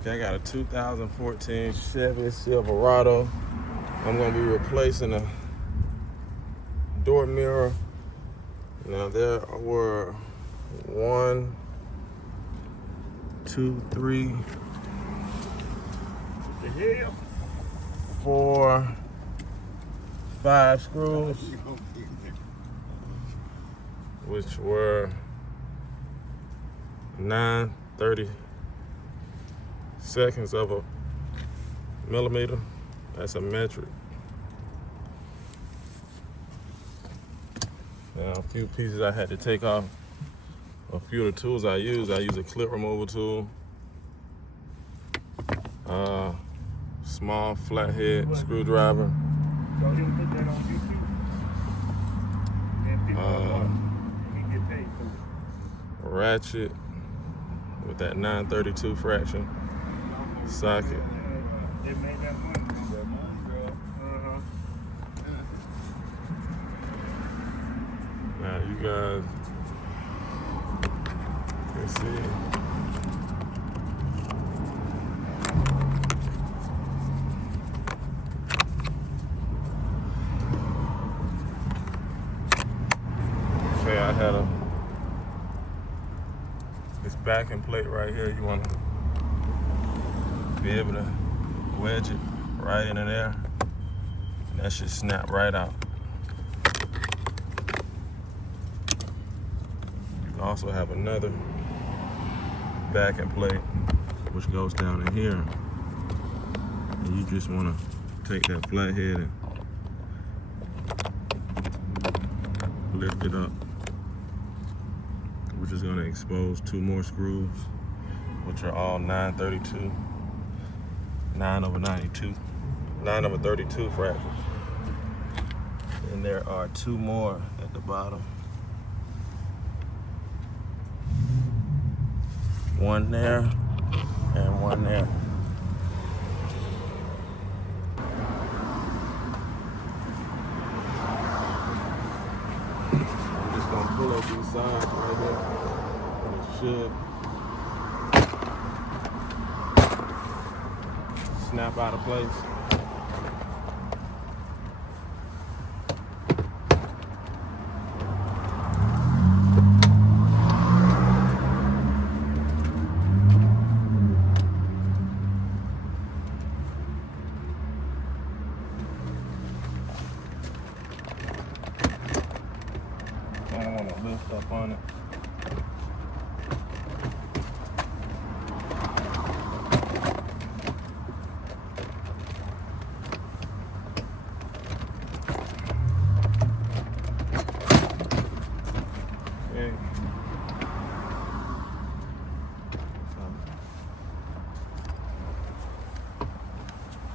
Okay, I got a 2014 Chevrolet Silverado. I'm gonna be replacing a door mirror. Now there were 1, 2, 3, 4, 5 screws, which were 9/32 of a millimeter. That's a metric. Now, a few pieces I had to take off. A few of the tools I use a clip removal tool, small flathead screwdriver, ratchet with that 9/32 fraction socket. Now you guys can see okay, I had this backing plate right here. You want to be able to wedge it right in there, and that should snap right out. You also have another backing plate which goes down in here, and you just want to take that flathead and lift it up, which is going to expose 2 more screws, which are all 9/32, 9/32 fractions. And there are 2 more at the bottom. One there and one there. I'm just gonna pull up these sides right here, and it should snap out of place. I don't want to lift up on it. Okay.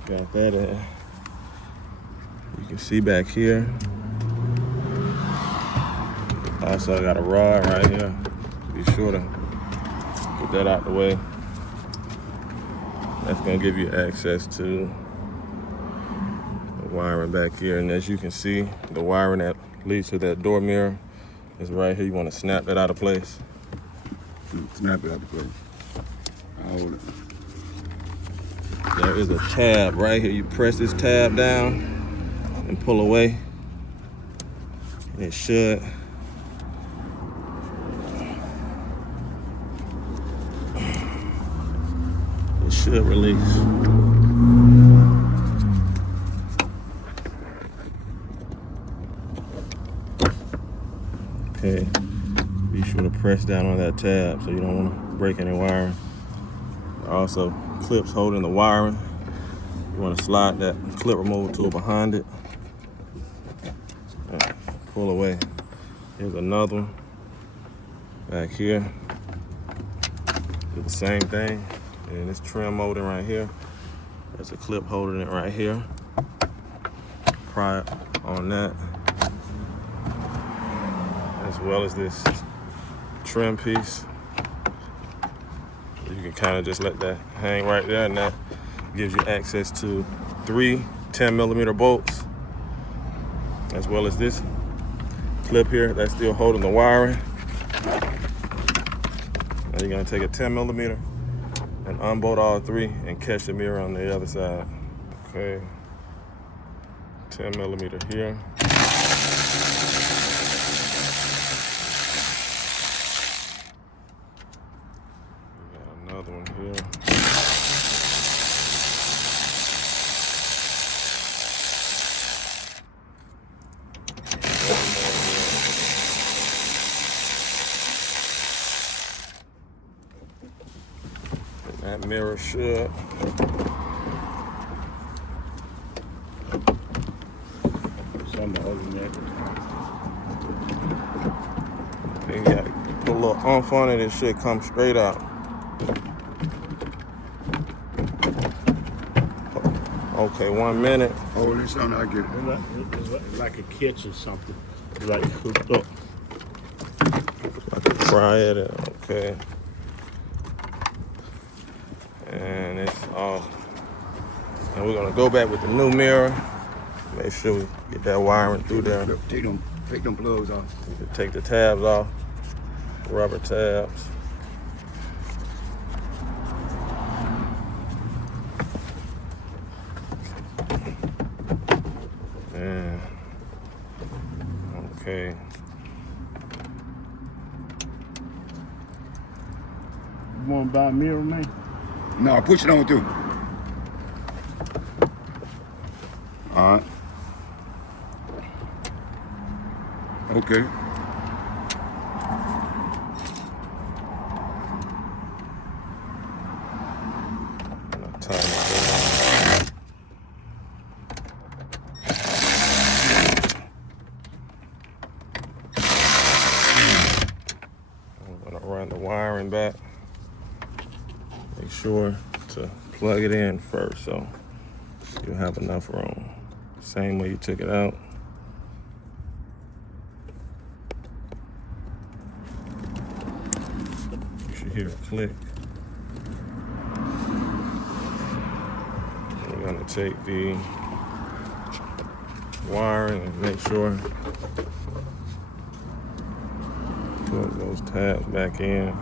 Got that in. You can see back here. Also, I got a rod right here. Be sure to get that out the way. That's gonna give you access to the wiring back here. And as you can see, the wiring that leads to that door mirror is right here. You want to snap that out of place. Snap it out of place. I'll hold it. There is a tab right here. You press this tab down and pull away, and it should release. Okay, be sure to press down on that tab so you don't want to break any wiring. Also, clips holding the wiring. You want to slide that clip removal tool behind it and pull away. Here's another one back here. Do the same thing. And this trim molding right here, there's a clip holding it right here. Pry on that, as well as this trim piece. You can kind of just let that hang right there, and that gives you access to 3 10mm bolts, as well as this clip here that's still holding the wiring. Now you're gonna take a 10mm and unbolt all three and catch the mirror on the other side. Okay, 10 millimeter here. We got another one here. That mirror should you gotta put a little oomph on it, it should come straight out. Okay, 1 minute. Oh, this sound I get it. It's like a catch or something. It's like hooked up. I can fry it. Okay. And it's off. And we're gonna go back with the new mirror. Make sure we get that wiring through there. Take them plugs off. Take the tabs off, rubber tabs. And okay. You want to buy a mirror, man? No, push it on through. All right. Okay. Tighten it down. I'm gonna run the wiring back. Make sure to plug it in first so you'll have enough room. Same way you took it out. You should hear a click. We're gonna take the wiring and make sure plug those tabs back in.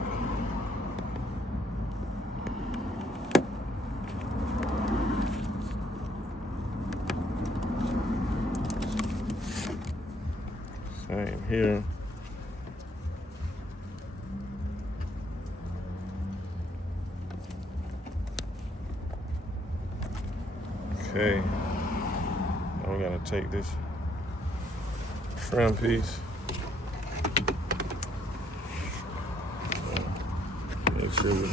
Same here. Okay, now we gotta take this trim piece. Make sure we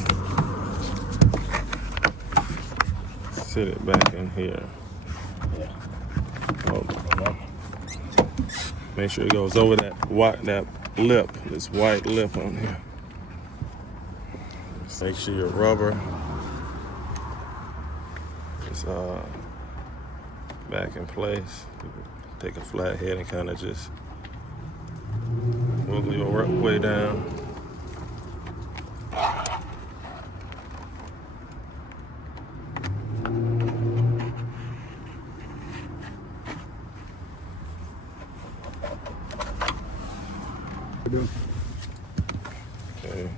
sit it back in here. Oh. Make sure it goes over that lip, this white lip on here. Make sure your rubber is back in place. Take a flat head and kind of just wiggle your way down. Okay.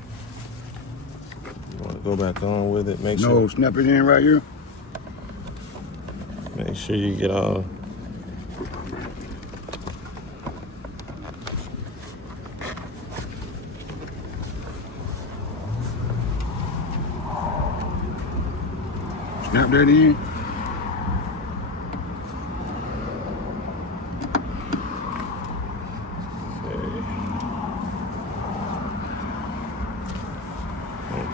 You want to go back on with it? Make sure. No, snap it in right here. Make sure you get all. Snap that in.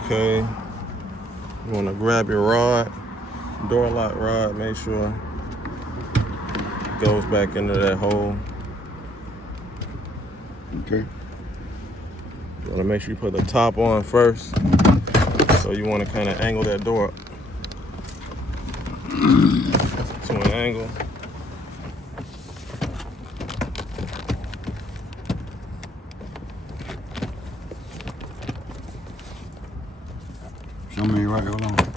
Okay. You want to grab your rod, door lock rod, make sure it goes back into that hole. Okay. You want to make sure you put the top on first. So you want to kind of angle that door up to an angle. Show me right, hold on.